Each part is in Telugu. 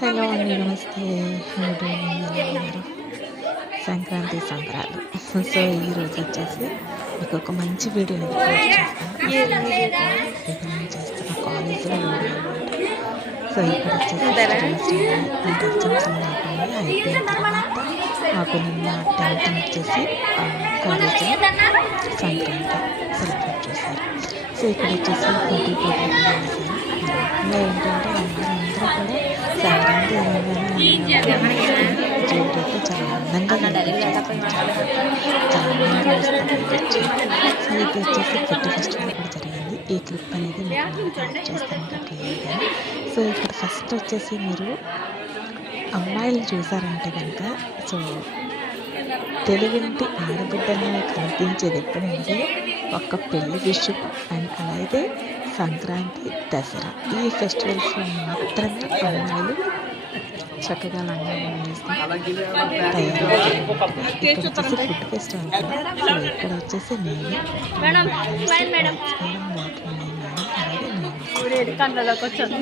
హలో అండి, నమస్తే. Good evening. ఎలా ఉన్నారు? సంక్రాంతి సంబరాలు. సో ఈరోజు వచ్చేసి మీకు ఒక మంచి వీడియోని పోస్ట్ చేస్తాను. ఇది నేను చేస్తున్న కాలేజీలో వీడియో అనమాట. సో ఇక్కడ వచ్చేసి స్టూడెంట్స్ అంటే ఎగ్జామ్స్ అన్నీ అయిపోయిన తర్వాత మాకు నిన్న 10th వచ్చేసి కాలేజీలో సంక్రాంతి సెలబ్రేట్ చేశారు. సో ఇక్కడ వచ్చేసి పోటీ చేశారు. ఇంకా ఏంటంటే అందరూ కూడా సంక్రాంతి జ్యువెలరీతో చాలా అందంగా చాలా అందంగా సో ఇది వచ్చేసి ఫుడ్ ఫెస్టివల్ కూడా జరిగింది. ఈ క్లిప్ అనేది మీకు చేస్తాను క్లియర్గా. సో ఇక్కడ ఫస్ట్ వచ్చేసి మీరు అమ్మాయిలు చూసారంటే కనుక సో తెలుగింటి ఆడబిడ్డలను కనిపించేది ఎప్పుడంటే ఒక్క పెళ్లి విషు అండ్ అలాగే సంక్రాంతి, దసరా ఈ ఫెస్టివల్స్లో మాత్రమే అమ్మాయిలు చక్కగా లంగా వేసుకుని ఇక్కడ వచ్చేసి ఫుడ్ ఫెస్టివల్ కూడా. సో ఇక్కడ వచ్చేసి నేను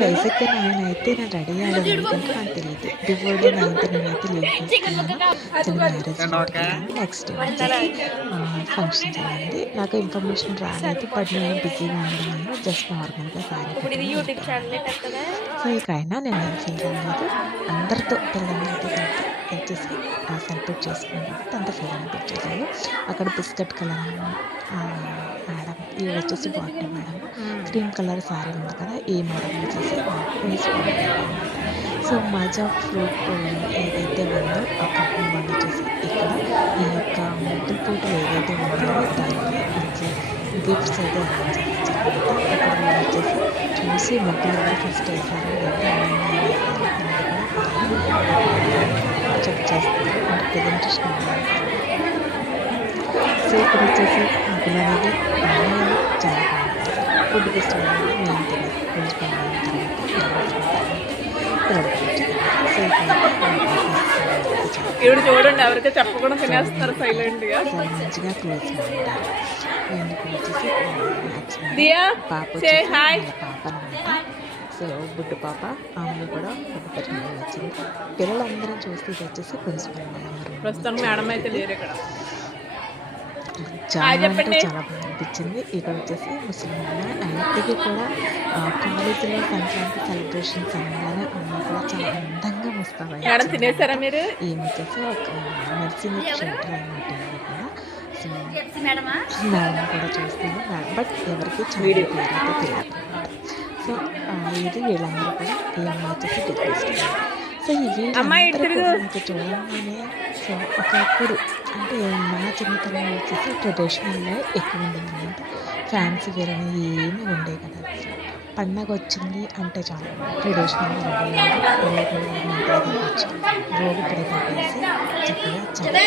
బేసిక్గా నేనైతే నేను రెడీ అయ్యాను ఎందుకంటే నాకు తెలియదు. బిఫోర్ డే 9th నేనైతే లీవ్ తీసుకున్నాను. మ్యారేజ్ నెక్స్ట్ డే వచ్చేసి ఫంక్షన్ జరిగింది. నాకు ఇన్ఫర్మేషన్ రాలేదు, బట్ నేను బిజీగా ఉండడం వల్ల జస్ట్ నార్మల్గా సారీ. సో ఇకైనా నేను ఏం ఫీల్ అవ్వలేదు. అందరితో పిల్లలందరితో వచ్చేసి సెలబ్రేట్ చేసుకున్నాను. అంత ఫీల్ అనిపించలేదు. అక్కడ బిస్కెట్ కలర్ మేడం, ఇవి వచ్చేసి bottle madam, cream colour sorry ఉంది కదా, ఈ మోడల్ వచ్చేసి సో మజా ఫ్రూట్ ఏదైతే ఉందో ఆ కప్పు బండి వచ్చేసి ఇక్కడ ఈ యొక్క ముద్దు పూట ఏదైతే ఉందో దానికి మంచి గిఫ్ట్స్ అయితే అరేంజ్ చేయించారు. ఇక్కడ వచ్చేసి చూసి ముగ్గులు ఎవరు ఫస్ట్ వేశారు చెక్ చేస్తారు అంటే ప్రజెంటేషన్. సో ఇక్కడ వచ్చేసి ముగ్గులు అనేది అమ్మాయిలు చాలా బాగుంటుంది. ఫుడ్ ఫెస్టివల్ అనేది మేము తెలియదు కొంచెం ఇప్పుడు చూడండి ఎవరికి చెప్పకుండా తినేస్తారు సైలెంట్గా. మంచిగా క్లోజ్ ఉంటారు. వచ్చేసి పాప అనమాట. సో బుడ్డు పాప ఆమె కూడా ఫుడ్ పెట్టడం వచ్చింది. పిల్లలందరం చూస్తే ఇది వచ్చేసి ప్రిన్సిపల్ మేడం. ప్రస్తుతం మేడం అయితే లేరు ఇక్కడ. చాలా అంటే చాలా బాగా అనిపించింది. ఇక్కడ వచ్చేసి ముస్లిం అన్నిటికీ కూడా కాలేజీలో సంక్రాంతి సెలబ్రేషన్స్ అనగానే అమ్మ కూడా చాలా అందంగా వస్తాయి. తినేసారా మీరు? ఈమె వచ్చేసి ఒక నర్సింగ్ షెల్టర్ అనమాట. కూడా సో మేడం కూడా చూస్తుంది మేడం, బట్ ఎవరికి చాలా పేరైతే తెలియదు. సో ఇది వీళ్ళందరూ కూడా ఈ అమ్మాయి వచ్చేసి డిగ్రీ. సో ఇవి నాకు చూడంగానే సో ఒకప్పుడు అంటే నా చిన్నతనం వచ్చేసి ట్రెడిషనల్లో ఎక్కువ ఉండేది అనమాట. ఫ్యాన్సీ వేర్ అని ఏమీ ఉండే కదా. పండగ వచ్చింది అంటే చాలా ట్రెడిషనల్గా రెడీ అయ్యి వచ్చి భోగి పడి కట్టేసి చక్కగా చాలా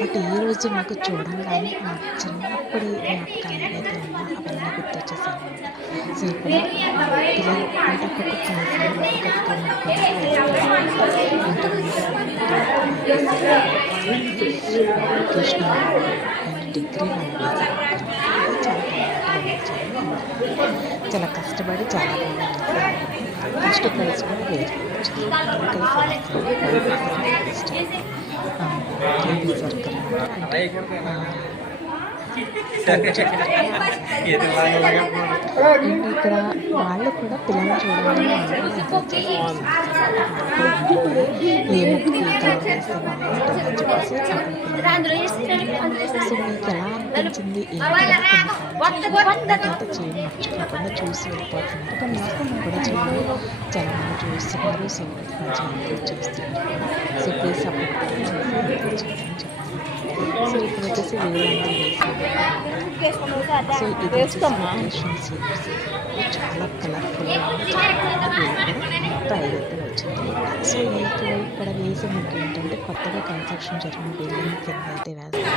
బట్ ఈరోజు నాకు చూడంగానే నా చిన్నప్పుడు జ్ఞాపకాలు ఏదైతే ఉన్నా అవన్నీ గుర్తొచ్చేసాను అనమాట. సో ఇక్కడ పిల్లలు అంటే ఒక్కొక్క క్లాసులో ఒక్కొక్క కృష్ణ అండ్ డిగ్రీ చాలా కష్టపడి చాలా బాగా ఫస్ట్ ప్రైజ్ కూడా వేరు ఇక్కడ వాళ్ళు కూడా పిల్లలు చూడడం ఏ ముక్కి కలర్ వేస్తే బాగుంటుందని చెప్పేసి సో మీకు ఎలా అనిపించింది ఏంటంటే చేయడం మర్చిపోకుండా చూసి వెళ్ళిపోతున్నారు కూడా చూడండి చాలా మంది చూస్తున్నారు. సో మంచిగా చూస్తున్నారు. సో ప్లీజ్ సపోర్ట్ చేయడం చెప్పండి. సో ఇక్కడ వచ్చేసి వీళ్ళందరూ వేసారు. సో ఇది వచ్చేసి చాలా కలర్ఫుల్గా ప్రైవేట్గా వచ్చింది. సో ఇక్కడ వేసే ముగ్గు ఏంటంటే కొత్తగా కన్స్ట్రక్షన్ జరిగిన బిల్డింగ్ కింద అయితే వేస్తారు.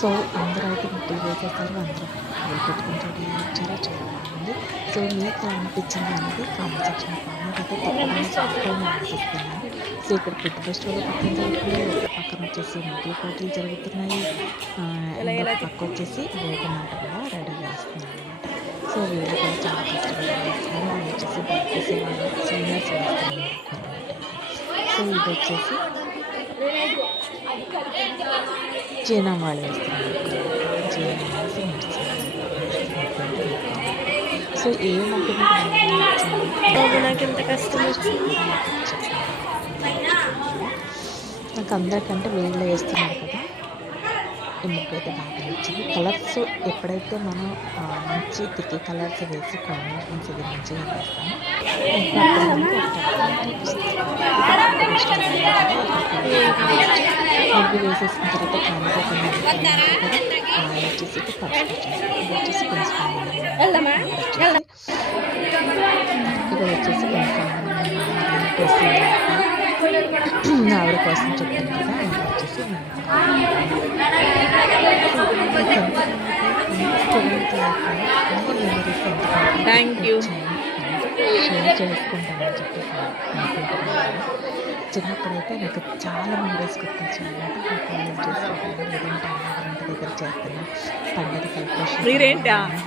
సో అందరూ అయితే ముగ్గులు వేసేస్తారు, అందరూ పూలు పెట్టుకుని రెడీ వచ్చారు, చాలా బాగుంది. సో మీకు ఎలా అనిపించింది అనేది కామెంట్ సెక్షన్లో కామెంట్ అయితే తప్పకుండా చెప్పడం ఆలోచిస్తున్నాను. సో ఇక్కడ ఫుడ్ ఫెస్టివల్ పక్కన జరుగుతుంది, ఒక పక్కన వచ్చేసి ముగ్గులు పోటీలు జరుగుతున్నాయి, ఇంకొక పక్క వచ్చేసి భోగమంట కూడా రెడీ చేస్తున్నాను అనమాట. సో వీళ్ళు కూడా చాలా కష్టపడి వేస్తున్నారు. వాళ్ళు వచ్చేసి బర్త్డేస్ వాళ్ళు సీనియర్స్ వేస్తున్నారు. సో ఇది వచ్చేసి జీనం వాళ్ళు వేస్తున్నారు. జీనం వేసి సో ఏ మొక్క నాకు ఎంత కష్టం వచ్చింది. నాకు అందరికంటే వీళ్ళు వేస్తున్నారు కదా, ఈ ముక్క అయితే బాగా నచ్చింది. కలర్స్ ఎప్పుడైతే మనం మంచి తిక్కి కలర్స్ వేసి కాంబినేషన్స్ ఇది మంచిగా వేస్తాము, ముగ్గు వేసేసిన తర్వాత కాంబో వచ్చేసి పసుపు ఇది వచ్చేసి కొంచెం ఇక్కడ వచ్చేసి కొంచెం ఆవిడ కోసం చెప్పాను కదా, ఆవిడ వచ్చేసి థ్యాంక్ యూ షేర్ చేసుకుంటానని చెప్పేసి అనుకుంటున్నాను. చిన్నప్పుడైతే నాకు చాలా మెమరీస్ గుర్తొచ్చాయి అన్నమాట. మా కాలేజ్ చేసుకుంటాను, లేదంటే అమ్మగారింటి దగ్గర చేస్తున్నా పండుగ సెలబ్రేషన్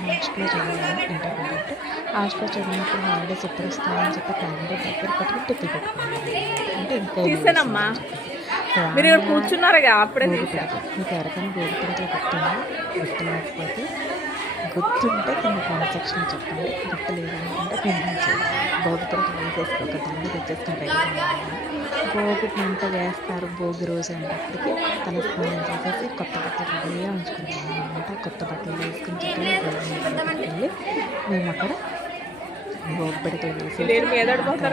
హాస్టల్లో చదివాను. ఇంటర్మీడియట్ హాస్టల్లో చదివినప్పుడు హాలిడేస్ ఎప్పుడు వస్తాయని చెప్పి క్యాలెండర్ దగ్గర పెట్టుకుని టిప్పి పెట్టుకున్నాను. అంటే ఇంకా తీసానమ్మా, మీరు ఇక్కడ కూర్చున్నారుగా అప్పుడే మీకు ఎవరికైనా గోగుపించే గుర్తుందా? గుర్తు లేకపోతే గుర్తుంటే కింద కామెంట్ సెక్షన్లో చెప్పండి, గుర్తు లేదనుకుంటే నేను భోగిపంట వేసేసుకోక దాన్ని తెచ్చేసుకుని భోగి మంట వేస్తారు. భోగి రోజు అనేటప్పటికి తలస్నానం చేసేసి కొత్త బట్టలు రెడీగా ఉంచుకుంటాం అనమాట. కొత్త బట్టలు వేసుకుని చక్కగా భోగి వెళ్ళి మేము అక్కడ భోగి పిడకలు వేసి ఇంట్లో చేయాలనుకుంటే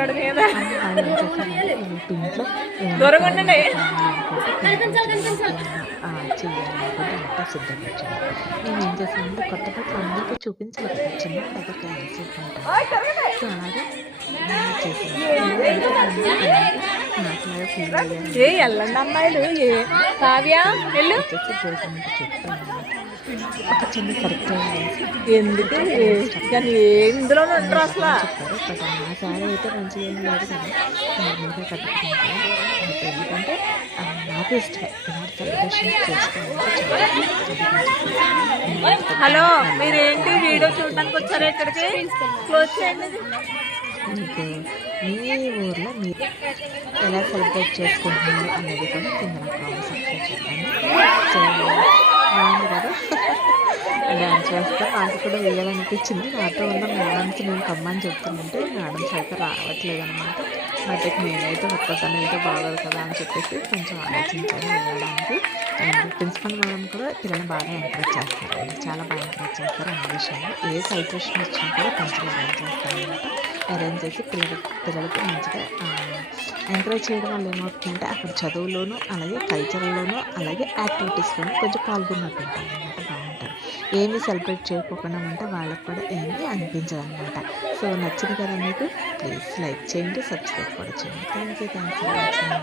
అంతా సిద్ధంగా వచ్చాను. నేను ఏం చేశానంటే కొత్త బట్టలు అందరికీ చూపించాలి కదా, చిన్నప్పుడు అక్కడ క్లాస్ ఉంటాను. సో అలాగే వెళ్ళండి అమ్మాయిలు. కావ్య వెళ్ళు. ఒక చిన్న సర్కిల్ వేసి ఎందుకు కానీ ఇందులోనే ఉంటారు అసలు. చెప్పారు బట్ ఆ శారీ అయితే మంచిగా ఏం లేదు కదా, నార్మల్గా కట్టుకుంటాను. బట్ ఎందుకంటే నాకు ఇష్టమే ఇలాంటి సెలబ్రేషన్స్ చేసుకోవాలంటే. హలో, మీరేంటి వీడియో చూడడానికి వచ్చారు ఇక్కడికి? క్లోజ్ చేయండి. మీకు మీ ఊర్లో మీరు ఎలా సెలబ్రేట్ చేసుకుంటున్నారు అనేది కూడా కింద నాకు కామెంట్ సెక్షన్లో చెప్పండి. సో బాగుంది కదా, డ్యాన్స్ వేస్తే నాకు కూడా వేయాలనిపించింది. నాతో ఉన్న మేడమ్స్ నేను కమ్మని చెప్తుంటే మేడమ్స్ అయితే రావట్లేదు అనమాట. బట్ నేనైతే ఒక్కదాన్ని అయితే బాగోదు కదా అని చెప్పేసి కొంచెం ఆలోచించాను వేయడానికి. అండ్ ప్రిన్సిపల్ మేడం కూడా పిల్లల్ని బాగా ఎంకరేజ్ చేస్తారు, చాలా బాగా ఎంకరేజ్ చేస్తారు అన్ని విషయాలు. ఏ సెలబ్రేషన్ వచ్చినా కూడా మంచిగా అరేంజ్ చేస్తారు అనమాట. అరేంజ్ చేసి పిల్లలకి మంచిగా ఎంకరేజ్ చేయడం వల్ల ఏమవుతుందంటే అక్కడ చదువులోనూ అలాగే కల్చర్లోనూ అలాగే యాక్టివిటీస్లోనూ కొంచెం పాల్గొన్నట్టు ఉంటారు అనమాట. బాగుంటారు. ఏమీ సెలబ్రేట్ చేయకపోకుండా ఉంటే వాళ్ళకి కూడా ఏమీ అనిపించదు అనమాట. సో నచ్చింది కదా మీకు? ప్లీజ్ లైక్ చేయండి, సబ్స్క్రైబ్ కూడా చేయండి. Thank you for watching.